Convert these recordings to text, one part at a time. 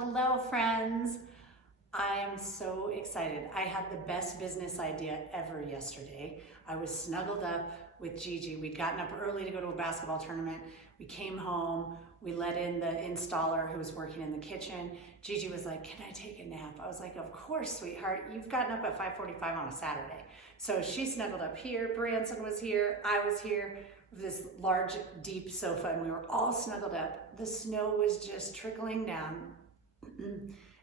Hello, friends. I am so excited. I had the best business idea ever yesterday. I was snuggled up with Gigi. We'd gotten up early to go to a basketball tournament. We came home. We let in the installer who was working in the kitchen. Gigi was like, "Can I take a nap?" I was like, "Of course, sweetheart. You've gotten up at 5:45 on a Saturday." So she snuggled up here. Branson was here. I was here. This large, deep sofa, and we were all snuggled up. The snow was just trickling down.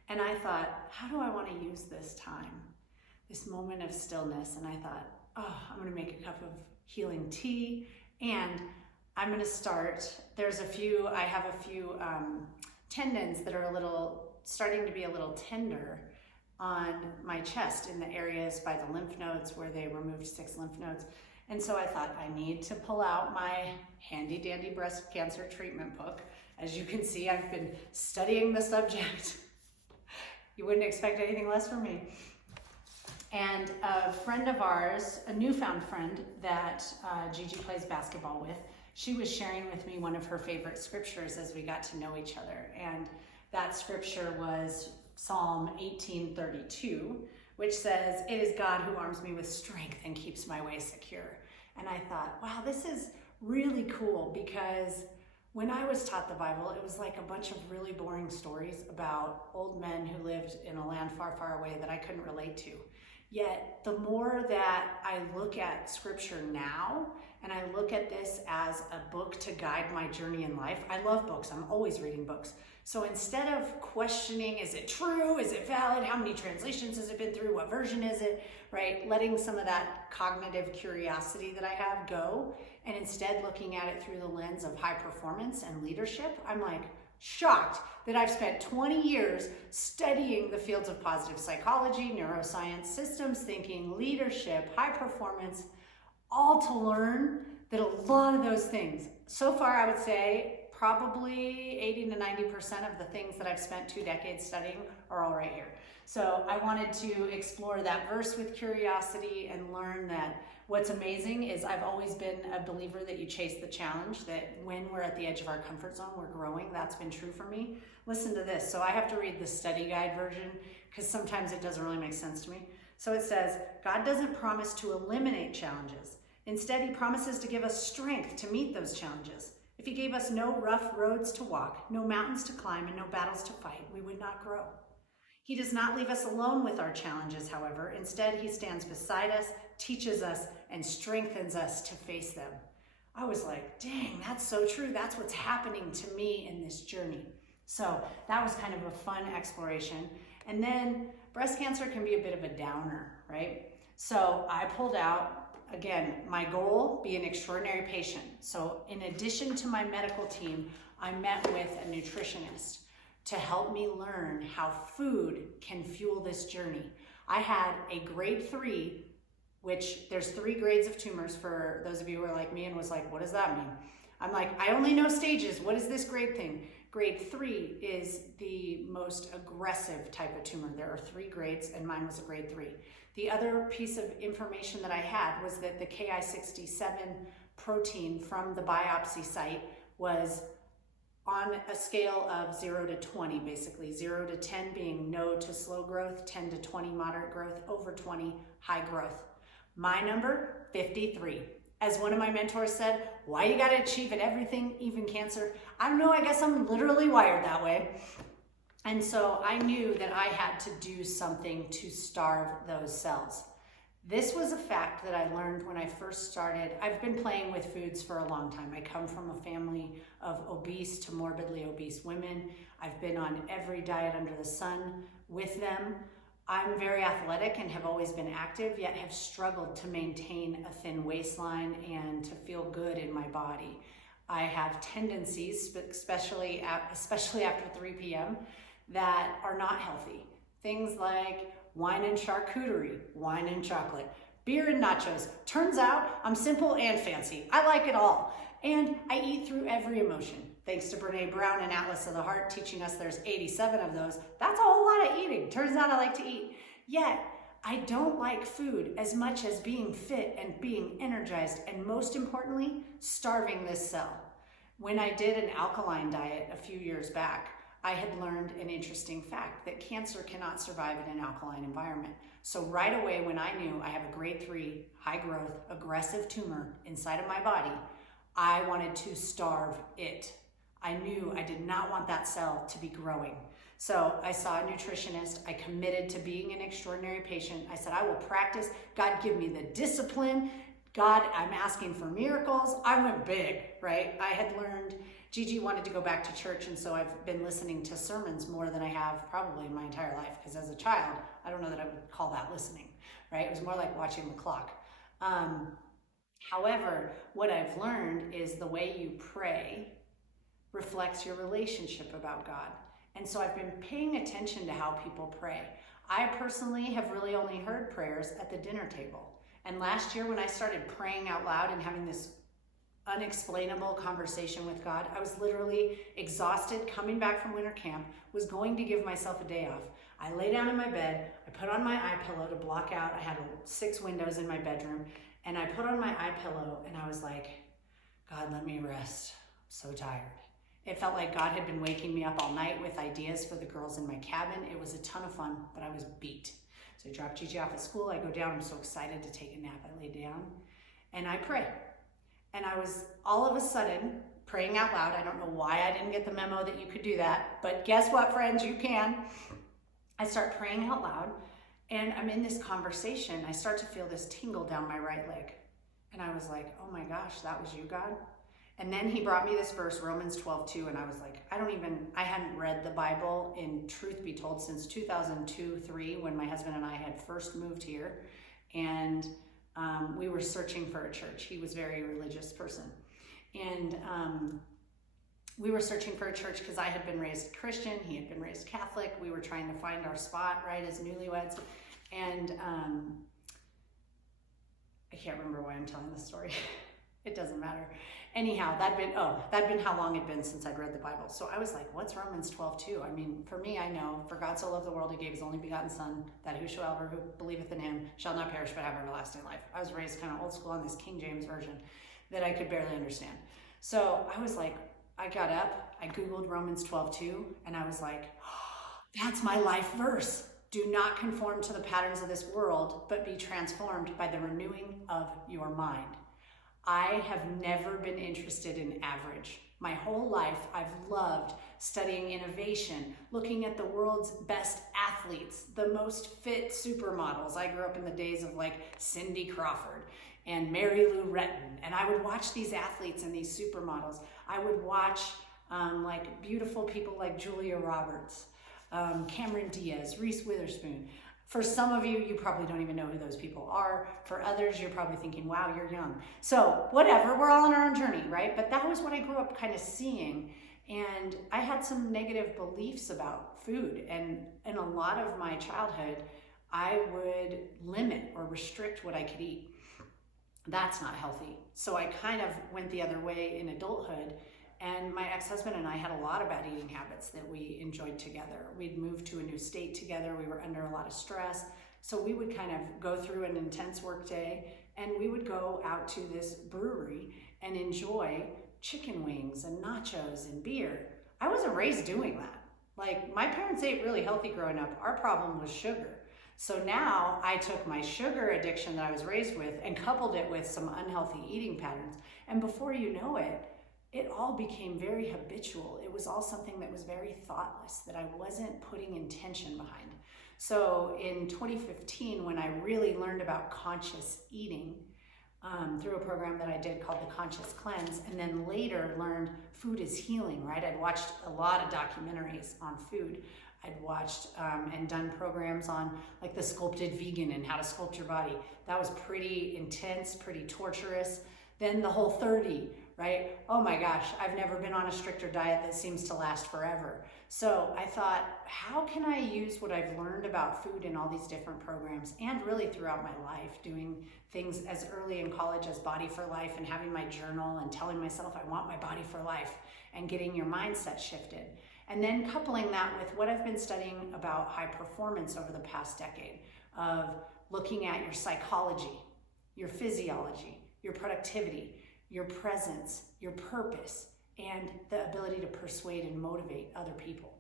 And I thought, how do I want to use this time, this moment of stillness? And I thought, oh, I'm going to make a cup of healing tea, and I'm going to start. I have a few tendons that are starting to be a little tender on my chest in the areas by the lymph nodes where they removed 6 lymph nodes. And so I thought, I need to pull out my handy dandy breast cancer treatment book. As you can see, I've been studying the subject. You wouldn't expect anything less from me. And a friend of ours, a newfound friend that Gigi plays basketball with, she was sharing with me one of her favorite scriptures as we got to know each other. And that scripture was Psalm 18:32, which says, "It is God who arms me with strength and keeps my way secure." And I thought, wow, this is really cool, because when I was taught the Bible, it was like a bunch of really boring stories about old men who lived in a land far, far away that I couldn't relate to. Yet, the more that I look at scripture now, and I look at this as a book to guide my journey in life, I love books, I'm always reading books. So instead of questioning, is it true, is it valid, how many translations has it been through, what version is it, right? Letting some of that cognitive curiosity that I have go, and instead looking at it through the lens of high performance and leadership, I'm like shocked that I've spent 20 years studying the fields of positive psychology, neuroscience, systems thinking, leadership, high performance, all to learn that a lot of those things, so far I would say probably 80 to 90% of the things that I've spent 2 decades studying are all right here. So I wanted to explore that verse with curiosity and learn that what's amazing is I've always been a believer that you chase the challenge, that when we're at the edge of our comfort zone, we're growing. That's been true for me. Listen to this. So I have to read the study guide version because sometimes it doesn't really make sense to me. So it says, God doesn't promise to eliminate challenges. Instead, he promises to give us strength to meet those challenges. If he gave us no rough roads to walk, no mountains to climb, and no battles to fight, we would not grow. He does not leave us alone with our challenges, however. Instead, he stands beside us, teaches us, and strengthens us to face them. I was like, dang, that's so true. That's what's happening to me in this journey. So that was kind of a fun exploration. And then breast cancer can be a bit of a downer, right? So I pulled out, again, my goal, be an extraordinary patient. So in addition to my medical team, I met with a nutritionist to help me learn how food can fuel this journey. I had a grade 3, which there's 3 grades of tumors for those of you who are like me and was like, what does that mean? I'm like, I only know stages. What is this grade thing? Grade 3 is the most aggressive type of tumor. There are 3 grades, and mine was a grade 3. The other piece of information that I had was that the Ki-67 protein from the biopsy site was on a scale of 0 to 20, basically 0 to 10 being no to slow growth, 10 to 20 moderate growth, over 20 high growth. My number, 53. As one of my mentors said, why you gotta achieve at everything, even cancer? I don't know, I guess I'm literally wired that way. And so I knew that I had to do something to starve those cells. This was a fact that I learned when I first started. I've been playing with foods for a long time. I come from a family of obese to morbidly obese women. I've been on every diet under the sun with them. I'm very athletic and have always been active, yet have struggled to maintain a thin waistline and to feel good in my body. I have tendencies, especially after 3 p.m., that are not healthy. Things like wine and charcuterie, wine and chocolate, beer and nachos. Turns out I'm simple and fancy. I like it all. And I eat through every emotion. Thanks to Brene Brown and Atlas of the Heart teaching us there's 87 of those. That's a whole lot of eating. Turns out I like to eat. Yet, I don't like food as much as being fit and being energized, and most importantly, starving this cell. When I did an alkaline diet a few years back, I had learned an interesting fact that cancer cannot survive in an alkaline environment. So right away when I knew I have a grade 3 high growth aggressive tumor inside of my body, I wanted to starve it. I knew I did not want that cell to be growing. So I saw a nutritionist. I committed to being an extraordinary patient. I said, I will practice. God, give me the discipline. God, I'm asking for miracles. I went big, right? I had learned, Gigi wanted to go back to church, and so I've been listening to sermons more than I have probably in my entire life, because as a child, I don't know that I would call that listening, right? It was more like watching the clock. However, what I've learned is the way you pray reflects your relationship about God. And so I've been paying attention to how people pray. I personally have really only heard prayers at the dinner table. And last year when I started praying out loud and having this unexplainable conversation with God, I was literally exhausted, coming back from winter camp, was going to give myself a day off. I lay down in my bed, I put on my eye pillow to block out, I had 6 windows in my bedroom, and I put on my eye pillow and I was like, God, let me rest. I'm so tired. It felt like God had been waking me up all night with ideas for the girls in my cabin. It was a ton of fun, but I was beat. So I dropped Gigi off at school. I go down. I'm so excited to take a nap. I lay down and I pray. And I was all of a sudden praying out loud. I don't know why I didn't get the memo that you could do that, but guess what, friends? You can. I start praying out loud and I'm in this conversation. I start to feel this tingle down my right leg. And I was like, oh my gosh, that was you, God? And then he brought me this verse, Romans 12:2, and I was like, I hadn't read the Bible, in truth be told, since 2002-3, when my husband and I had first moved here. And we were searching for a church. He was a very religious person. And we were searching for a church because I had been raised Christian, he had been raised Catholic. We were trying to find our spot, right, as newlyweds. And I can't remember why I'm telling this story. It doesn't matter. Anyhow, that'd been how long it'd been since I'd read the Bible. So I was like, what's Romans 12:2? I mean, for me, I know, for God so loved the world, he gave his only begotten son, that whosoever who believeth in him shall not perish but have everlasting life. I was raised kind of old school on this King James version that I could barely understand. So I was like, I got up, I Googled Romans 12:2, and I was like, oh, that's my life verse. Do not conform to the patterns of this world, but be transformed by the renewing of your mind. I have never been interested in average. My whole life, I've loved studying innovation, looking at the world's best athletes, the most fit supermodels. I grew up in the days of like Cindy Crawford and Mary Lou Retton, and I would watch these athletes and these supermodels. I would watch like beautiful people like Julia Roberts, Cameron Diaz, Reese Witherspoon. For some of you, you probably don't even know who those people are. For others, you're probably thinking, wow, you're young. So whatever, we're all on our own journey, right? But that was what I grew up kind of seeing. And I had some negative beliefs about food. And in a lot of my childhood, I would limit or restrict what I could eat. That's not healthy. So I kind of went the other way in adulthood. And my ex-husband and I had a lot of bad eating habits that we enjoyed together. We'd moved to a new state together. We were under a lot of stress. So we would kind of go through an intense work day and we would go out to this brewery and enjoy chicken wings and nachos and beer. I wasn't raised doing that. Like, my parents ate really healthy growing up. Our problem was sugar. So now I took my sugar addiction that I was raised with and coupled it with some unhealthy eating patterns. And before you know it, it all became very habitual. It was all something that was very thoughtless, that I wasn't putting intention behind. So in 2015, when I really learned about conscious eating through a program that I did called the Conscious Cleanse, and then later learned food is healing, right? I'd watched a lot of documentaries on food. I'd watched and done programs on like the sculpted vegan and how to sculpt your body. That was pretty intense, pretty torturous. Then the whole 30, right? Oh my gosh, I've never been on a stricter diet that seems to last forever. So I thought, how can I use what I've learned about food in all these different programs and really throughout my life, doing things as early in college as Body for Life and having my journal and telling myself I want my body for life and getting your mindset shifted. And then coupling that with what I've been studying about high performance over the past decade of looking at your psychology, your physiology, your productivity, your presence, your purpose, and the ability to persuade and motivate other people.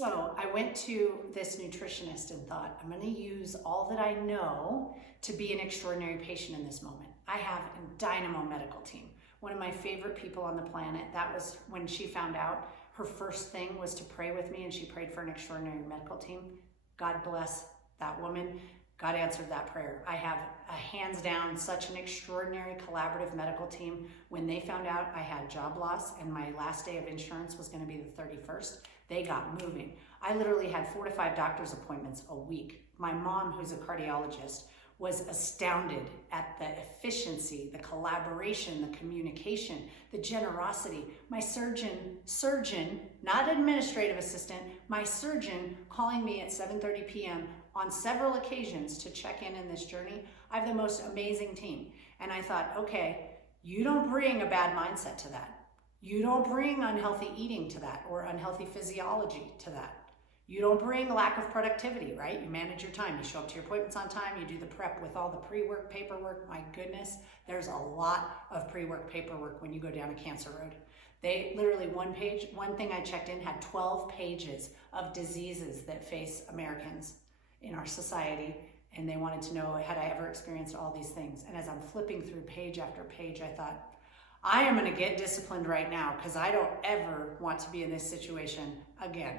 So I went to this nutritionist and thought, I'm going to use all that I know to be an extraordinary patient in this moment. I have a dynamo medical team. One of my favorite people on the planet. That was when she found out, her first thing was to pray with me, and she prayed for an extraordinary medical team. God bless that woman. God answered that prayer. I have a hands down such an extraordinary collaborative medical team. When they found out I had job loss and my last day of insurance was going to be the 31st, they got moving. I literally had 4 to 5 doctor's appointments a week. My mom, who's a cardiologist, was astounded at the efficiency, the collaboration, the communication, the generosity. My surgeon, not administrative assistant, my surgeon calling me at 7:30 p.m. on several occasions to check in this journey. I have the most amazing team. And I thought, okay, you don't bring a bad mindset to that. You don't bring unhealthy eating to that or unhealthy physiology to that. You don't bring a lack of productivity, right? You manage your time. You show up to your appointments on time. You do the prep with all the pre-work paperwork. My goodness, there's a lot of pre-work paperwork when you go down a cancer road. They literally one thing I checked in had 12 pages of diseases that face Americans in our society. And they wanted to know, had I ever experienced all these things? And as I'm flipping through page after page, I thought, I am gonna get disciplined right now because I don't ever want to be in this situation again.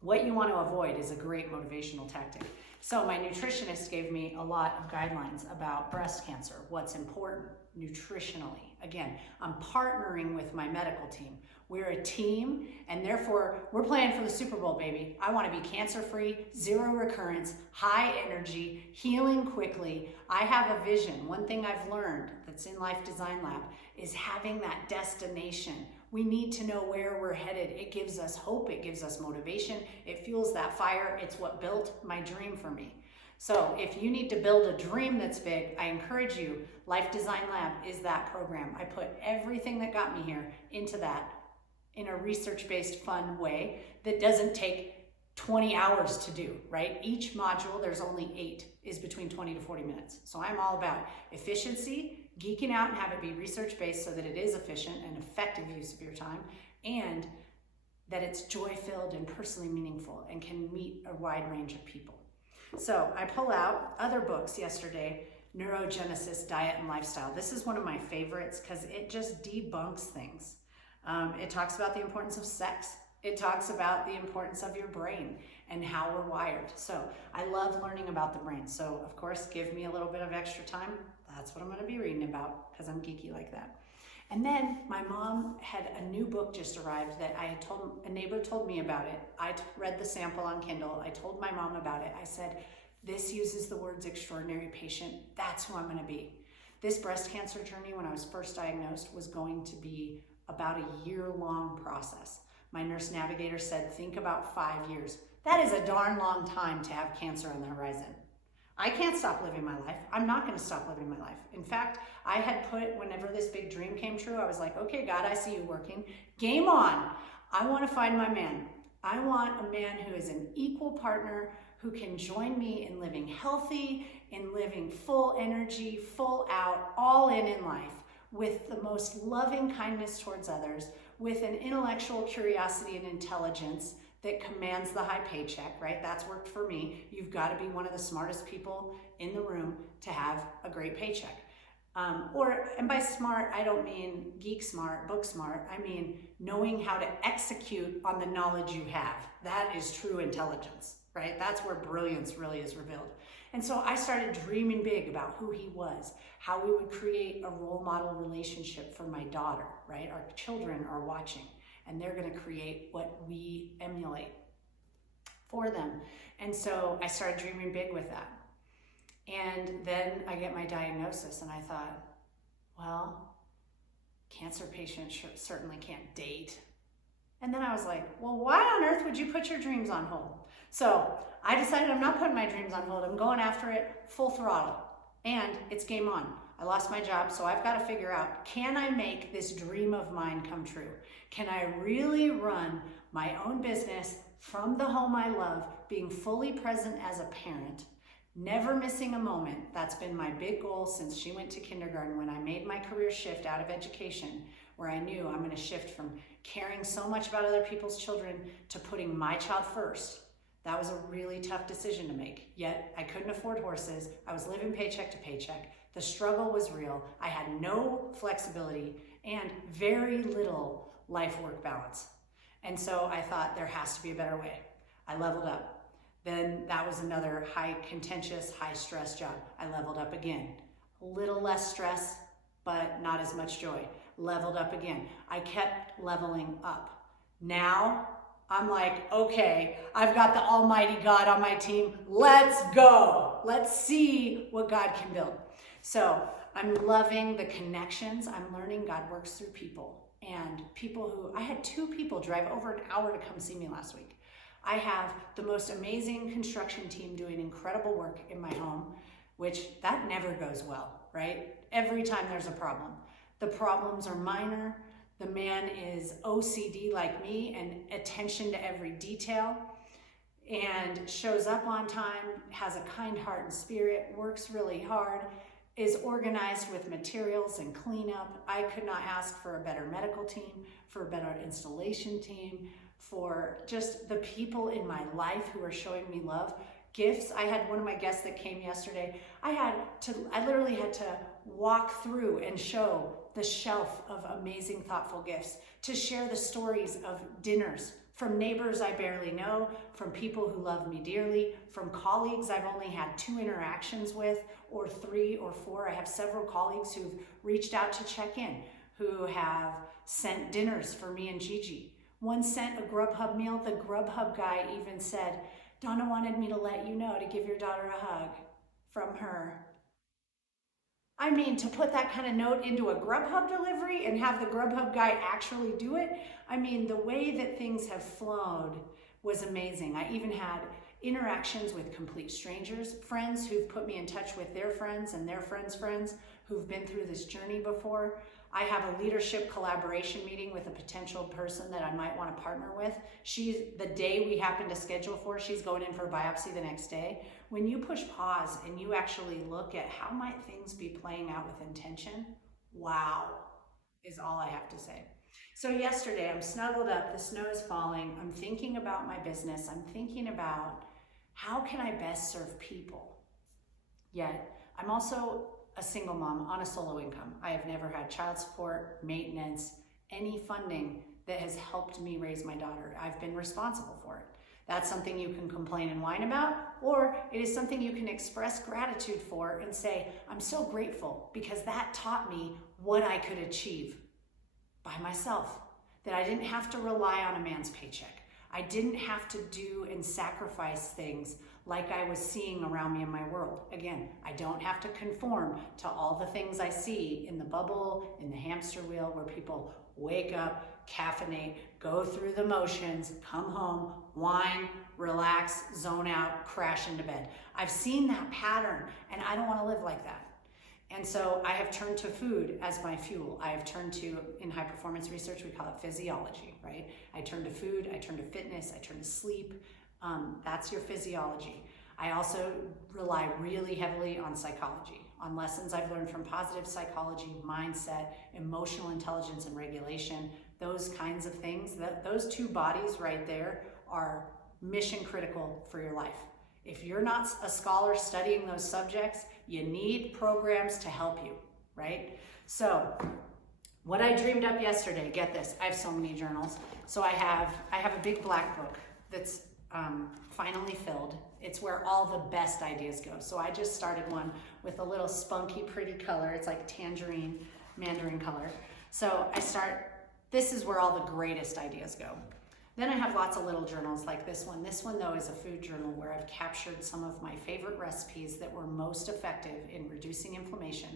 What you want to avoid is a great motivational tactic. So my nutritionist gave me a lot of guidelines about breast cancer, what's important nutritionally. Again, I'm partnering with my medical team. We're a team, and therefore we're playing for the Super Bowl, baby. I want to be cancer-free, 0 recurrence, high energy, healing quickly. I have a vision. One thing I've learned that's in Life Design Lab is having that destination. We need to know where we're headed. It gives us hope. It gives us motivation. It fuels that fire. It's what built my dream for me. So if you need to build a dream that's big, I encourage you. Life Design Lab is that program. I put everything that got me here into that in a research-based, fun way that doesn't take 20 hours to do, right? Each module, there's only 8, is between 20 to 40 minutes. So I'm all about efficiency, geeking out and have it be research-based so that it is efficient and effective use of your time, and that it's joy-filled and personally meaningful and can meet a wide range of people. So I pull out other books yesterday, Neurogenesis, Diet and Lifestyle. This is one of my favorites because it just debunks things. It talks about the importance of sex. It talks about the importance of your brain and how we're wired. So I love learning about the brain. So of course, give me a little bit of extra time. That's what I'm going to be reading about because I'm geeky like that. And then my mom had a new book just arrived that a neighbor told me about it. I read the sample on Kindle. I told my mom about it. I said, this uses the words extraordinary patient. That's who I'm going to be. This breast cancer journey when I was first diagnosed was going to be about a year-long process. My nurse navigator said, think about 5 years. That is a darn long time to have cancer on the horizon. I can't stop living my life. I'm not going to stop living my life. In fact, I had put, whenever this big dream came true, I was like, okay, God, I see you working. Game on. I want to find my man. I want a man who is an equal partner, who can join me in living healthy, in living full energy, full out, all in life, with the most loving kindness towards others, with an intellectual curiosity and intelligence that commands the high paycheck, right? That's worked for me. You've got to be one of the smartest people in the room to have a great paycheck. And by smart, I don't mean geek smart, book smart. I mean knowing how to execute on the knowledge you have. That is true intelligence, right? That's where brilliance really is revealed. And so I started dreaming big about who he was, how we would create a role model relationship for my daughter, right? Our children are watching, and they're going to create what we emulate for them. And so I started dreaming big with that. And then I get my diagnosis, and I thought, well, cancer patients certainly can't date. And then I was like, well, why on earth would you put your dreams on hold? So I decided I'm not putting my dreams on hold. I'm going after it full throttle. And it's game on. I lost my job, so I've got to figure out, can I make this dream of mine come true? Can I really run my own business from the home I love, being fully present as a parent, never missing a moment? That's been my big goal since she went to kindergarten when I made my career shift out of education, where I knew I'm going to shift from caring so much about other people's children to putting my child first. That was a really tough decision to make, yet I couldn't afford horses. I was living paycheck to paycheck. The struggle was real. I had no flexibility and very little life-work balance. And so I thought there has to be a better way. I leveled up. Then that was another high contentious, high stress job. I leveled up again. A little less stress, but not as much joy. Leveled up again. I kept leveling up. Now I'm like, okay, I've got the Almighty God on my team. Let's go. Let's see what God can build. So I'm loving the connections. I'm learning God works through people. And people who, I had 2 people drive over an hour to come see me last week. I have the most amazing construction team doing incredible work in my home, which that never goes well, right? Every time there's a problem. The problems are minor. The man is OCD like me and attention to every detail and shows up on time, has a kind heart and spirit, works really hard, is organized with materials and cleanup. I could not ask for a better medical team, for a better installation team, for just the people in my life who are showing me love. Gifts. I had one of my guests that came yesterday. I literally had to walk through and show the shelf of amazing, thoughtful gifts, to share the stories of dinners from neighbors I barely know, from people who love me dearly, from colleagues I've only had 2 interactions with, or 3 or 4. I have several colleagues who've reached out to check in, who have sent dinners for me and Gigi. One sent a Grubhub meal. The Grubhub guy even said, Donna wanted me to let you know to give your daughter a hug from her. I mean, to put that kind of note into a Grubhub delivery and have the Grubhub guy actually do it, I mean, the way that things have flowed was amazing. I even had interactions with complete strangers, friends who've put me in touch with their friends and their friends' friends who've been through this journey before. I have a leadership collaboration meeting with a potential person that I might want to partner with. The day we happen to schedule for, she's going in for a biopsy the next day. When you push pause and you actually look at how might things be playing out with intention, wow, is all I have to say. So yesterday I'm snuggled up, the snow is falling, I'm thinking about my business, I'm thinking about how can I best serve people? Yet I'm also a single mom on a solo income. I have never had child support, maintenance, any funding that has helped me raise my daughter. I've been responsible for it. That's something you can complain and whine about, or it is something you can express gratitude for and say, I'm so grateful because that taught me what I could achieve by myself, that I didn't have to rely on a man's paycheck. I didn't have to do and sacrifice things like I was seeing around me in my world. Again, I don't have to conform to all the things I see in the bubble, in the hamster wheel, where people wake up, caffeinate, go through the motions, come home, whine, relax, zone out, crash into bed. I've seen that pattern and I don't want to live like that. And so I have turned to food as my fuel. I have turned to, in high performance research, we call it physiology, right? I turn to food, I turn to fitness, I turn to sleep. That's your physiology. I also rely really heavily on psychology, on lessons I've learned from positive psychology, mindset, emotional intelligence and regulation, those kinds of things. Those 2 bodies right there are mission critical for your life. If you're not a scholar studying those subjects, you need programs to help you, right? So what I dreamed up yesterday, get this, I have so many journals. So I have a big black book that's finally filled. It's where all the best ideas go. So I just started one with a little spunky, pretty color. It's like tangerine, mandarin color. So this is where all the greatest ideas go. Then I have lots of little journals like this one. This one though is a food journal where I've captured some of my favorite recipes that were most effective in reducing inflammation.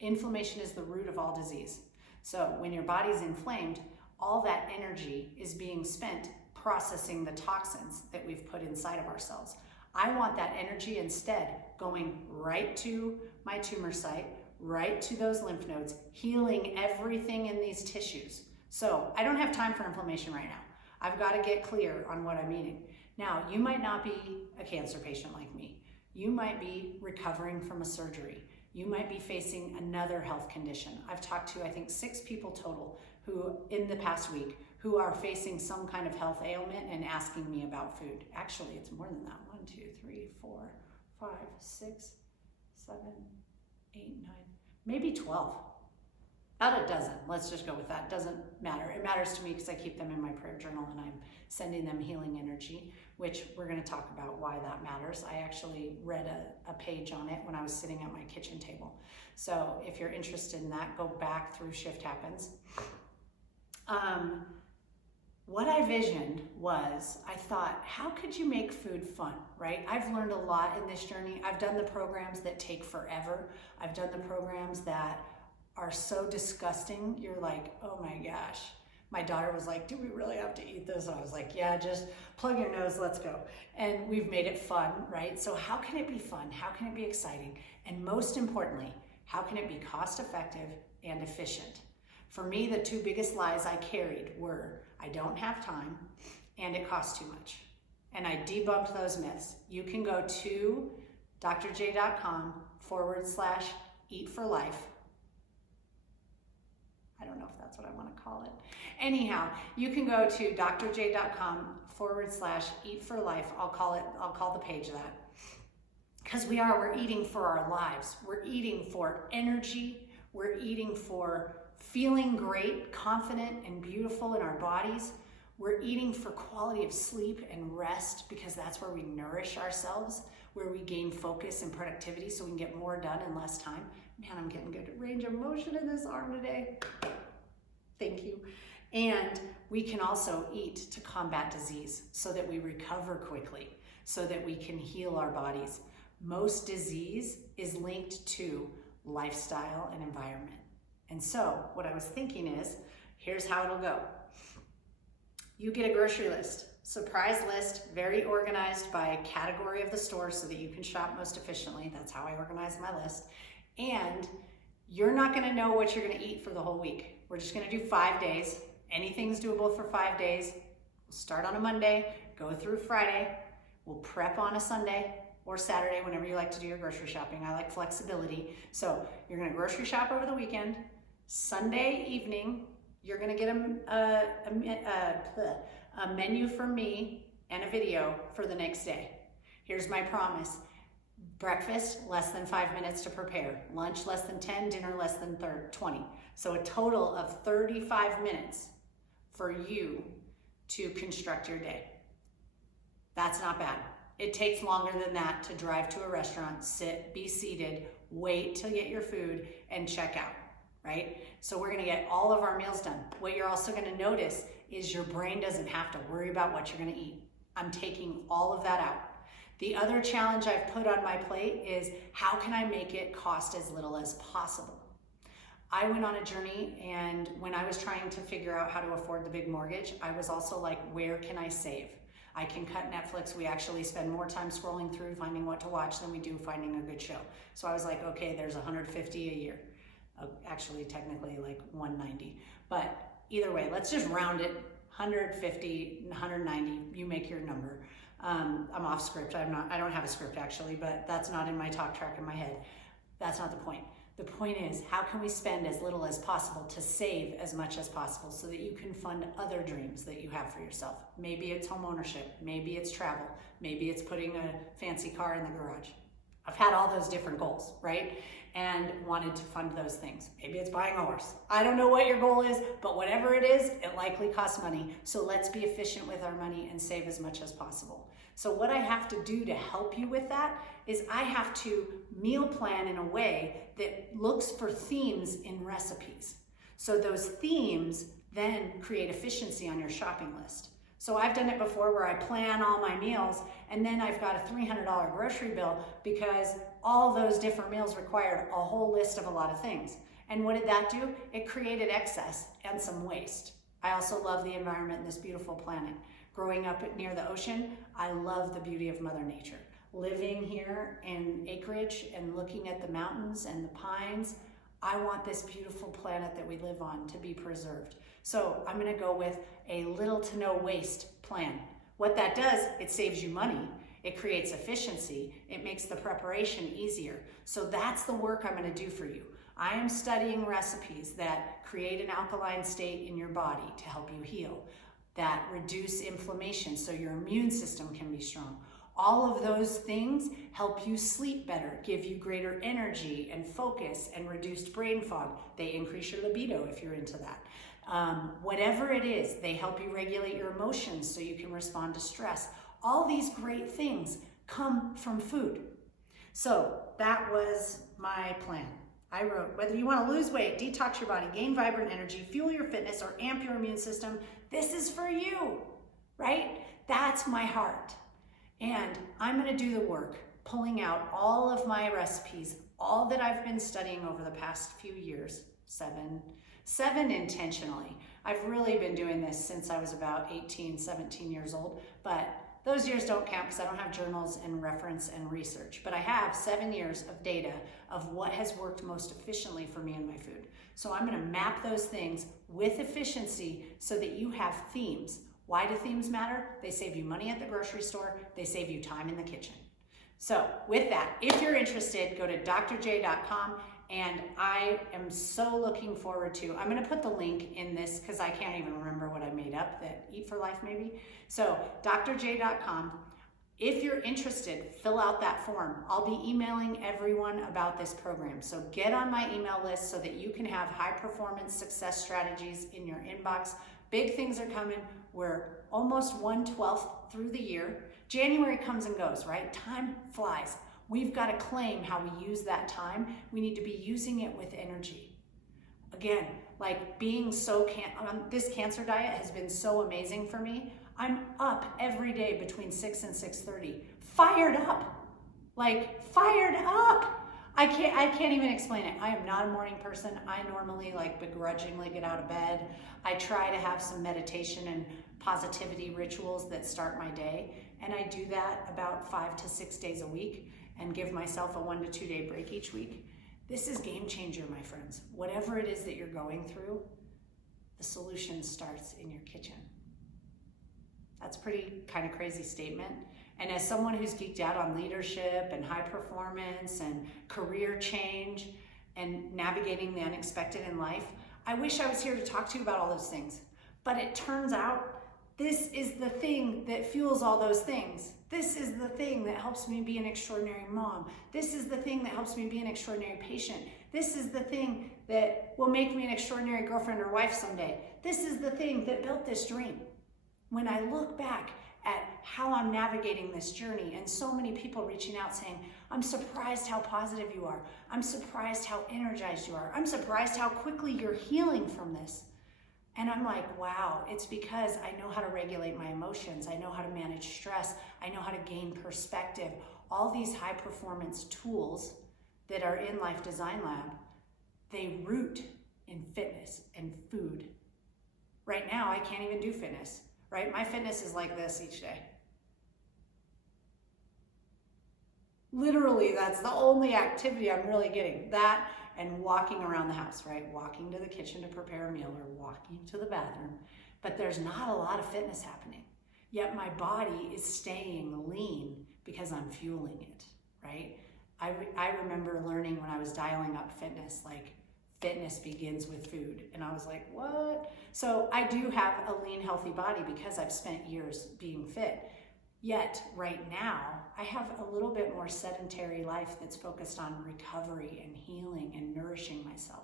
Inflammation is the root of all disease. So when your body's inflamed, all that energy is being spent processing the toxins that we've put inside of ourselves. I want that energy instead going right to my tumor site, right to those lymph nodes, healing everything in these tissues. So I don't have time for inflammation right now. I've got to get clear on what I'm eating. Now, you might not be a cancer patient like me. You might be recovering from a surgery. You might be facing another health condition. I've talked to, I think, 6 people total who in the past week who are facing some kind of health ailment and asking me about food. Actually, it's more than that. 1, 2, 3, 4, 5, 6, 7, 8, 9, maybe 12. About a dozen. Let's just go with that. Doesn't matter. It matters to me because I keep them in my prayer journal and I'm sending them healing energy, which we're going to talk about why that matters. I actually read a page on it when I was sitting at my kitchen table. So if you're interested in that, go back through Shift Happens. What I visioned was, I thought, how could you make food fun, right? I've learned a lot in this journey. I've done the programs that take forever. I've done the programs that are so disgusting. You're like, oh my gosh. My daughter was like, do we really have to eat this? And I was like, yeah, just plug your nose, let's go. And we've made it fun, right? So how can it be fun? How can it be exciting? And most importantly, how can it be cost effective and efficient? For me, the two biggest lies I carried were, I don't have time and it costs too much. And I debunked those myths. You can go to drj.com/eat4life. I don't know if that's what I want to call it. Anyhow, you can go to drj.com/eat4life. I'll call the page that. Because we're eating for our lives. We're eating for energy. We're eating for feeling great, confident, and beautiful in our bodies. We're eating for quality of sleep and rest because that's where we nourish ourselves, where we gain focus and productivity so we can get more done in less time. Man, I'm getting good range of motion in this arm today. Thank you. And we can also eat to combat disease so that we recover quickly, so that we can heal our bodies. Most disease is linked to lifestyle and environment. And so what I was thinking is, here's how it'll go. You get a grocery list, surprise list, very organized by category of the store so that you can shop most efficiently. That's how I organize my list. And you're not gonna know what you're gonna eat for the whole week. We're just gonna do 5 days. Anything's doable for 5 days. We'll start on a Monday, go through Friday. We'll prep on a Sunday or Saturday, whenever you like to do your grocery shopping. I like flexibility. So you're gonna grocery shop over the weekend. Sunday evening, you're gonna get a menu from me and a video for the next day. Here's my promise. Breakfast, less than 5 minutes to prepare. Lunch, less than 10, dinner, less than 20. So a total of 35 minutes for you to construct your day. That's not bad. It takes longer than that to drive to a restaurant, sit, be seated, wait till you get your food, and check out, right? So we're gonna get all of our meals done. What you're also gonna notice is your brain doesn't have to worry about what you're gonna eat. I'm taking all of that out. The other challenge I've put on my plate is how can I make it cost as little as possible? I went on a journey, and when I was trying to figure out how to afford the big mortgage, I was also like, where can I save? I can cut Netflix. We actually spend more time scrolling through finding what to watch than we do finding a good show. So I was like, okay, there's $150 a year. Actually, technically like $190. But either way, let's just round it. $150, $190, you make your number. I'm off script. I don't have a script actually, but that's not in my talk track in my head. That's not the point. The point is, how can we spend as little as possible to save as much as possible so that you can fund other dreams that you have for yourself? Maybe it's home ownership, maybe it's travel, maybe it's putting a fancy car in the garage. I've had all those different goals, right? And wanted to fund those things. Maybe it's buying a horse. I don't know what your goal is, but whatever it is, it likely costs money. So let's be efficient with our money and save as much as possible. So what I have to do to help you with that is I have to meal plan in a way that looks for themes in recipes. So those themes then create efficiency on your shopping list. So I've done it before where I plan all my meals and then I've got a $300 grocery bill because all those different meals required a whole list of a lot of things. And what did that do? It created excess and some waste. I also love the environment in this beautiful planet. Growing up near the ocean, I love the beauty of Mother Nature. Living here in acreage and looking at the mountains and the pines, I want this beautiful planet that we live on to be preserved. So I'm gonna go with a little to no waste plan. What that does, it saves you money, it creates efficiency, it makes the preparation easier. So that's the work I'm gonna do for you. I am studying recipes that create an alkaline state in your body to help you heal, that reduce inflammation so your immune system can be strong. All of those things help you sleep better, give you greater energy and focus and reduced brain fog. They increase your libido if you're into that. Whatever it is, they help you regulate your emotions so you can respond to stress. All these great things come from food. So that was my plan. I wrote, whether you want to lose weight, detox your body, gain vibrant energy, fuel your fitness, or amp your immune system, this is for you, right? That's my heart. And I'm going to do the work, pulling out all of my recipes, all that I've been studying over the past few years, seven intentionally. I've really been doing this since I was about 18, 17 years old, but those years don't count because I don't have journals and reference and research, but I have 7 years of data of what has worked most efficiently for me and my food. So I'm going to map those things with efficiency so that you have themes. Why do themes matter? They save you money at the grocery store. They save you time in the kitchen. So with that, if you're interested, go to drj.com. And I am so looking forward to, I'm going to put the link in this because I can't even remember what I made up, that Eat for Life maybe. So drj.com. If you're interested, fill out that form. I'll be emailing everyone about this program. So get on my email list so that you can have high performance success strategies in your inbox. Big things are coming. We're almost 1/12 through the year. January comes and goes, right? Time flies. We've got to claim how we use that time. We need to be using it with energy. Again, like being so, this cancer diet has been so amazing for me. I'm up every day between 6 and 6:30, fired up, like fired up. I can't even explain it. I am not a morning person. I normally like begrudgingly get out of bed. I try to have some meditation and positivity rituals that start my day. And I do that about 5 to 6 days a week and give myself a 1 to 2 day break each week. This is game changer, my friends. Whatever it is that you're going through, the solution starts in your kitchen. That's a pretty kind of crazy statement. And as someone who's geeked out on leadership and high performance and career change and navigating the unexpected in life, I wish I was here to talk to you about all those things. But it turns out this is the thing that fuels all those things. This is the thing that helps me be an extraordinary mom. This is the thing that helps me be an extraordinary patient. This is the thing that will make me an extraordinary girlfriend or wife someday. This is the thing that built this dream. When I look back at how I'm navigating this journey and so many people reaching out saying, I'm surprised how positive you are. I'm surprised how energized you are. I'm surprised how quickly you're healing from this. And I'm like, wow, it's because I know how to regulate my emotions. I know how to manage stress. I know how to gain perspective. All these high performance tools that are in Life Design Lab, they root in fitness and food. Right now, I can't even do fitness, right? My fitness is like this each day. Literally, that's the only activity I'm really getting. That and walking around the house, right? Walking to the kitchen to prepare a meal or walking to the bathroom. But there's not a lot of fitness happening. Yet my body is staying lean because I'm fueling it, right? I remember learning when I was dialing up fitness, like fitness begins with food. And I was like, what? So I do have a lean, healthy body because I've spent years being fit. Yet right now, I have a little bit more sedentary life that's focused on recovery and healing and nourishing myself.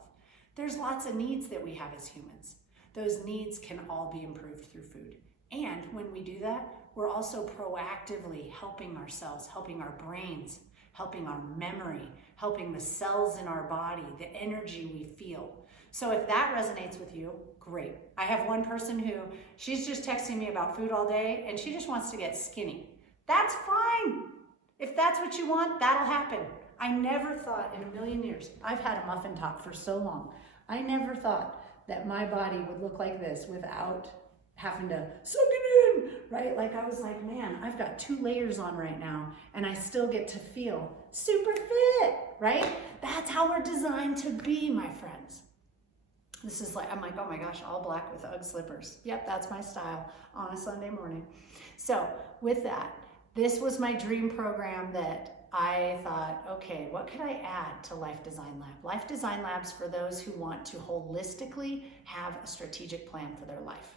There's lots of needs that we have as humans. Those needs can all be improved through food. And when we do that, we're also proactively helping ourselves, helping our brains, helping our memory, helping the cells in our body, the energy we feel. So if that resonates with you, great. I have one person who, she's just texting me about food all day and she just wants to get skinny. That's fine. If that's what you want, that'll happen. I never thought in a million years, I've had a muffin top for so long, I never thought that my body would look like this without having to soak it in, right? Like I was like, man, I've got 2 layers on right now and I still get to feel super fit, right? That's how we're designed to be, my friends. This is like, I'm like, oh my gosh, all black with Ugg slippers. Yep, that's my style on a Sunday morning. So with that, this was my dream program that I thought, okay, what could I add to Life Design Lab? Life Design Lab's for those who want to holistically have a strategic plan for their life.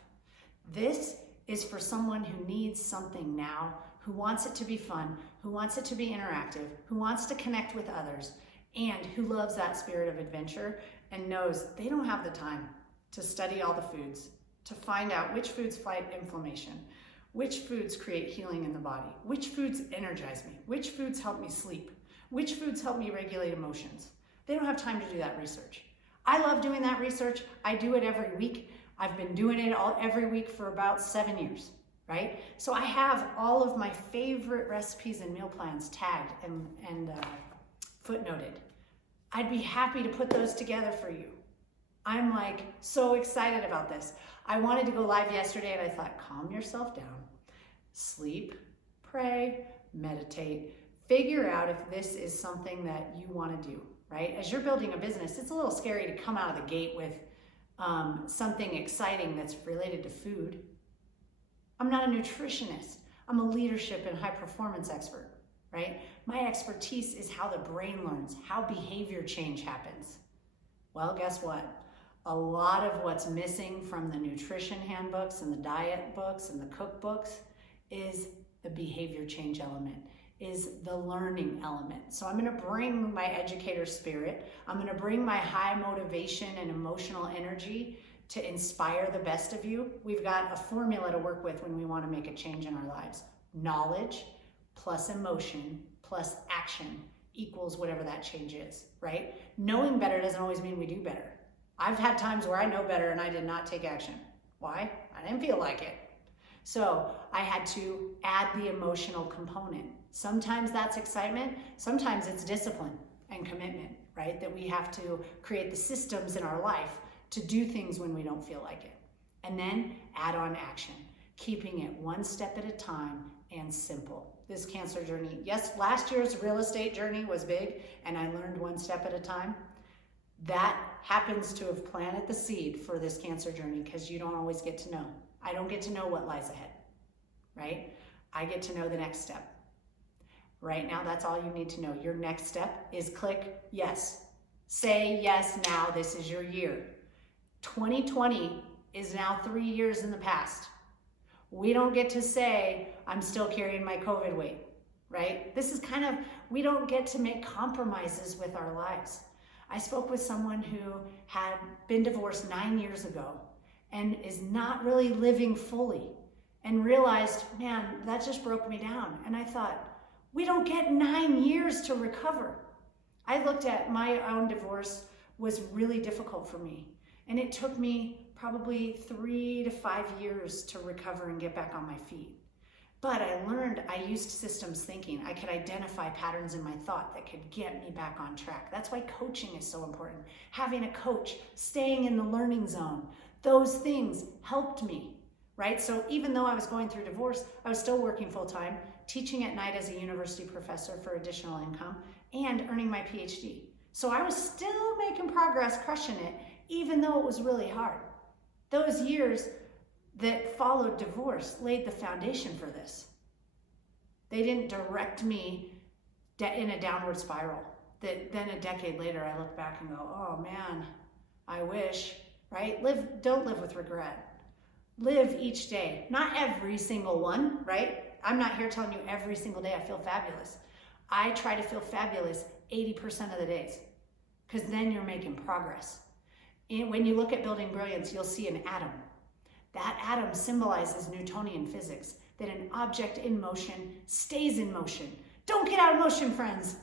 This is for someone who needs something now, who wants it to be fun, who wants it to be interactive, who wants to connect with others, and who loves that spirit of adventure and knows they don't have the time to study all the foods, to find out which foods fight inflammation, which foods create healing in the body, which foods energize me, which foods help me sleep, which foods help me regulate emotions. They don't have time to do that research. I love doing that research. I do it every week. I've been doing it every week for about 7 years, right? So I have all of my favorite recipes and meal plans tagged and footnoted. I'd be happy to put those together for you. I'm like so excited about this. I wanted to go live yesterday and I thought, calm yourself down, sleep, pray, meditate, figure out if this is something that you want to do, right? As you're building a business, it's a little scary to come out of the gate with something exciting that's related to food. I'm not a nutritionist. I'm a leadership and high performance expert, right? My expertise is how the brain learns, how behavior change happens. Well, guess what? A lot of what's missing from the nutrition handbooks and the diet books and the cookbooks is the behavior change element, is the learning element. So I'm gonna bring my educator spirit. I'm gonna bring my high motivation and emotional energy to inspire the best of you. We've got a formula to work with when we wanna make a change in our lives. Knowledge plus emotion plus action equals whatever that change is, right? Knowing better doesn't always mean we do better. I've had times where I know better and I did not take action. Why? I didn't feel like it. So I had to add the emotional component. Sometimes that's excitement, sometimes it's discipline and commitment, right? That we have to create the systems in our life to do things when we don't feel like it. And then add on action, keeping it one step at a time and simple. This cancer journey, yes, last year's real estate journey was big and I learned one step at a time. That happens to have planted the seed for this cancer journey because you don't always get to know. I don't get to know what lies ahead, right? I get to know the next step. Right now, that's all you need to know. Your next step is click yes. Say yes now, this is your year. 2020 is now 3 years in the past. We don't get to say, I'm still carrying my COVID weight, right? This is kind of, we don't get to make compromises with our lives. I spoke with someone who had been divorced 9 years ago and is not really living fully and realized, man, that just broke me down. And I thought, we don't get 9 years to recover. I looked at my own divorce was really difficult for me. And it took me probably 3 to 5 years to recover and get back on my feet. But I learned, I used systems thinking. I could identify patterns in my thought that could get me back on track. That's why coaching is so important. Having a coach, staying in the learning zone, those things helped me, right? So even though I was going through divorce, I was still working full time, teaching at night as a university professor for additional income, and earning my PhD. So I was still making progress, crushing it, even though it was really hard. Those years that followed divorce laid the foundation for this. They didn't direct me in a downward spiral. That then a decade later, I look back and go, oh man, I wish, right? Don't live with regret. Live each day, not every single one, right? I'm not here telling you every single day I feel fabulous. I try to feel fabulous 80% of the days, because then you're making progress. And when you look at building brilliance, you'll see an atom. That atom symbolizes Newtonian physics, that an object in motion stays in motion. Don't get out of motion, friends.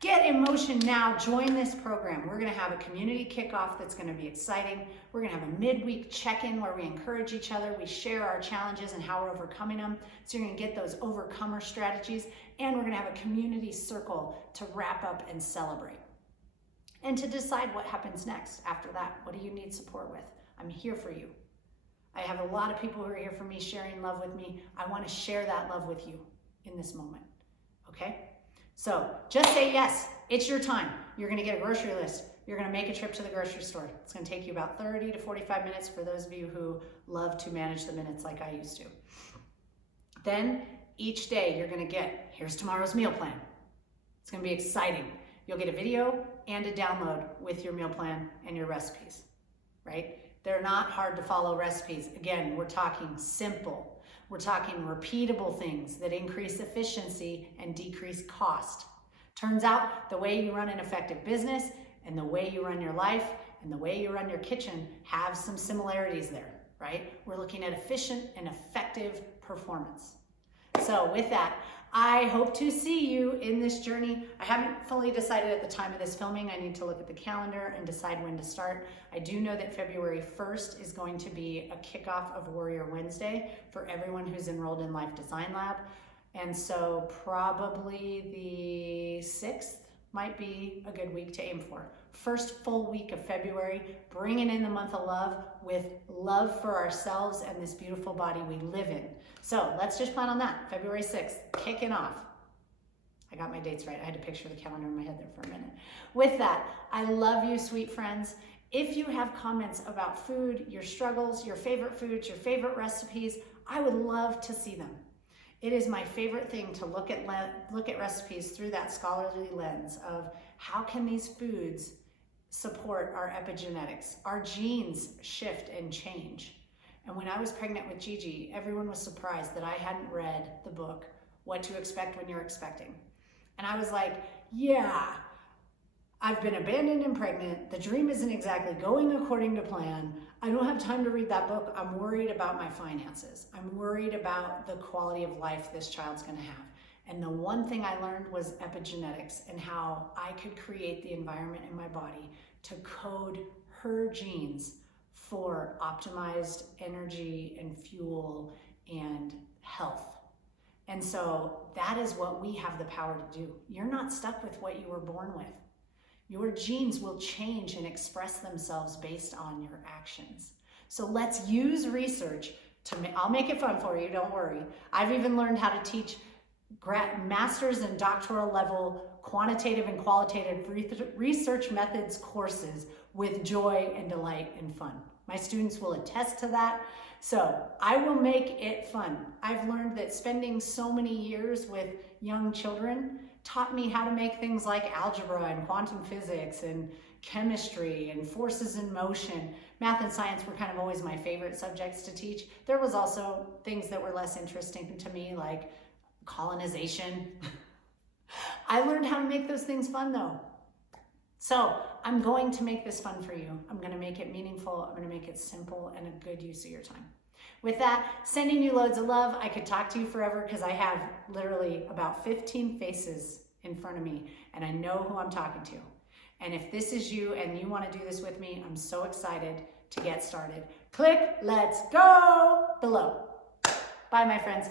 Get in motion now. Join this program. We're going to have a community kickoff that's going to be exciting. We're going to have a midweek check-in where we encourage each other. We share our challenges and how we're overcoming them. So you're going to get those overcomer strategies. And we're going to have a community circle to wrap up and celebrate. And to decide what happens next after that. What do you need support with? I'm here for you. I have a lot of people who are here for me, sharing love with me. I want to share that love with you in this moment, okay? So just say yes. It's your time. You're going to get a grocery list. You're going to make a trip to the grocery store. It's going to take you about 30 to 45 minutes for those of you who love to manage the minutes like I used to. Then each day you're going to get, here's tomorrow's meal plan. It's gonna be exciting. You'll get a video and a download with your meal plan and your recipes, right? They're not hard to follow recipes. Again, we're talking simple. We're talking repeatable things that increase efficiency and decrease cost. Turns out the way you run an effective business and the way you run your life and the way you run your kitchen have some similarities there, right? We're looking at efficient and effective performance. So with that, I hope to see you in this journey. I haven't fully decided at the time of this filming. I need to look at the calendar and decide when to start. I do know that February 1st is going to be a kickoff of Warrior Wednesday for everyone who's enrolled in Life Design Lab. And so probably the 6th might be a good week to aim for. First full week of February, bringing in the month of love with love for ourselves and this beautiful body we live in. So let's just plan on that. February 6th, kicking off. I got my dates right. I had to picture the calendar in my head there for a minute. With that, I love you, sweet friends. If you have comments about food, your struggles, your favorite foods, your favorite recipes, I would love to see them. It is my favorite thing to look at recipes through that scholarly lens of how can these foods support our epigenetics, our genes shift and change. And when I was pregnant with Gigi, everyone was surprised that I hadn't read the book, What to Expect When You're Expecting. And I was like, yeah, I've been abandoned and pregnant. The dream isn't exactly going according to plan. I don't have time to read that book. I'm worried about my finances. I'm worried about the quality of life this child's gonna have. And the one thing I learned was epigenetics and how I could create the environment in my body to code her genes for optimized energy and fuel and health. And so that is what we have the power to do. You're not stuck with what you were born with. Your genes will change and express themselves based on your actions. So let's use research to, I'll make it fun for you, don't worry. I've even learned how to teach master's and doctoral level quantitative and qualitative research methods courses with joy and delight and fun. My students will attest to that. So I will make it fun. I've learned that spending so many years with young children taught me how to make things like algebra and quantum physics and chemistry and forces in motion. Math and science were kind of always my favorite subjects to teach. There was also things that were less interesting to me, like colonization. I learned how to make those things fun though. So I'm going to make this fun for you. I'm gonna make it meaningful. I'm gonna make it simple and a good use of your time. With that, sending you loads of love. I could talk to you forever because I have literally about 15 faces in front of me and I know who I'm talking to. And if this is you and you wanna do this with me, I'm so excited to get started. Click, let's go below. Bye, my friends.